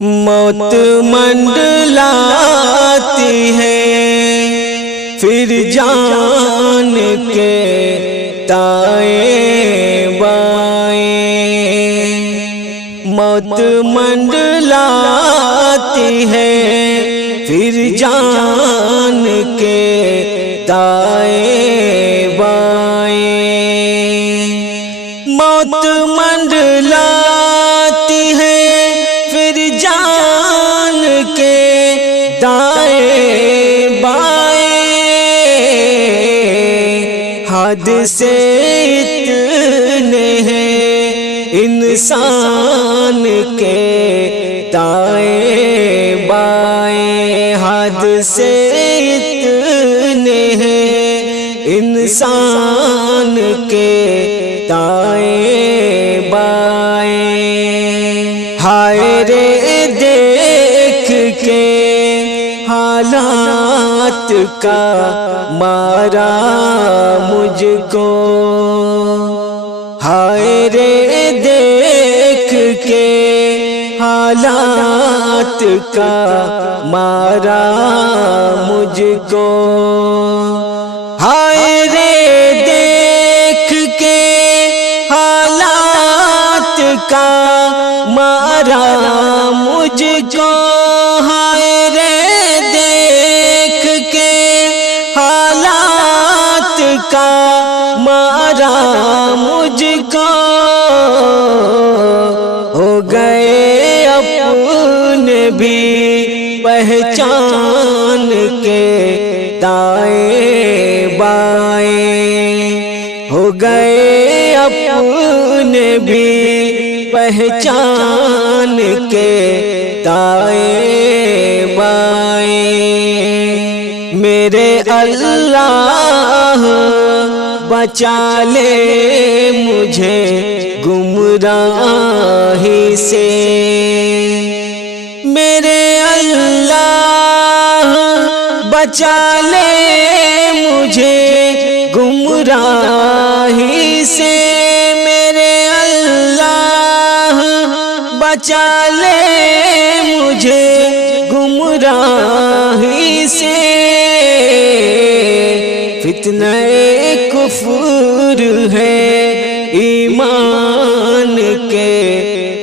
موت منڈلاتی ہے پھر جان کے دائیں بائیں، موت منڈلاتی ہے پھر جان کے دائیں بائیں، موت منڈلاتی ہے پھر جان کے دائیں بائیں، حد سے اتنے ہیں انسان کے دائیں بائیں، حد سے اتنے ہیں انسان کے دائیں بائیں، ہائے رے دیکھ کے حالات کا مارا مجھ کو، ہائے رے دیکھ کے حالات کا مارا مجھ کو، ہائے رے دیکھ کے حالات کا مارا مجھ کو، ہائے رے دیکھ کے حالات کا مارا مجھ کو، ہو گئے اپنے بھی پہچان کے دائیں بائیں، ہو گئے اپنے بھی پہچان کے دائیں بائیں، میرے اللہ بچا لے مجھے گمراہی سے، میرے اللہ بچا لے مجھے گمراہی سے، میرے اللہ بچا لے مجھے گمراہی سے، فتنہ کفر ہے ایمان کے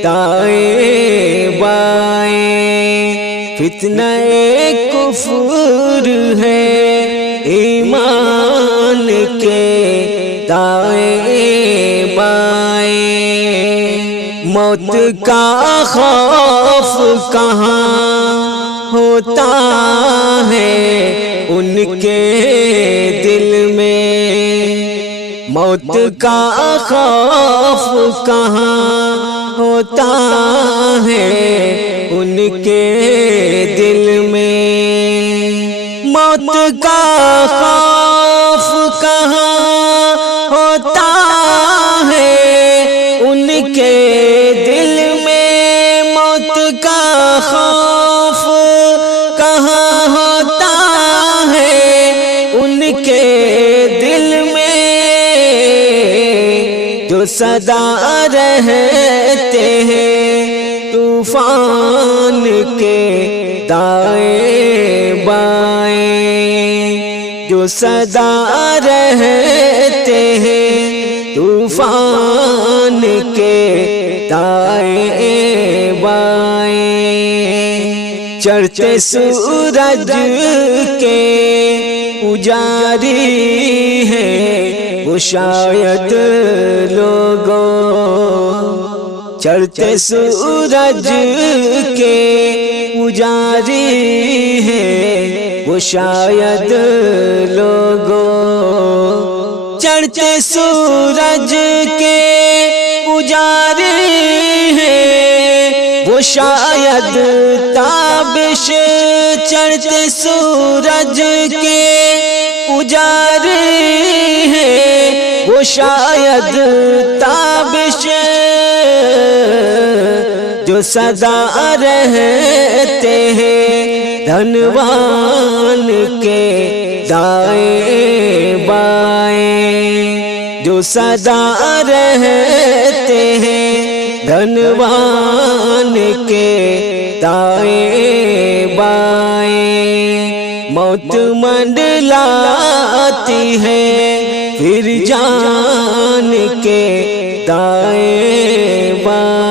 دائیں بائیں، فتنہ کفر ہے ایمان کے دائیں بائیں، موت کا خوف کہاں ہوتا ہے ان کے دل میں، موت کا خوف کہاں ہوتا ہے ان کے دل میں، موت کا خوف کہاں ہوتا ہے ان کے دل میں، موت کا خوف کہاں ہوتا ہے ان کے دل میں، جو سدا رہتے ہیں طوفان کے دائیں بائیں، جو سدا رہتے ہیں طوفان کے دائیں بائیں، چڑھتے سورج کے پجاری ہیں وہ شاید لوگوں، چڑھتے سورج کے پجاری ہیں وہ شاید لوگوں، چڑھتے سورج کے پجاری ہیں وہ شاید تابش، چڑھتے سورج کے پجاری ہیں وہ شاید تابش، جو سدا رہتے ہیں دھنوان کے دائیں بائیں، جو سدا رہتے ہیں دھنوان کے دائیں بائیں موت منڈلاتی ہے پھر جان کے دائیں بائیں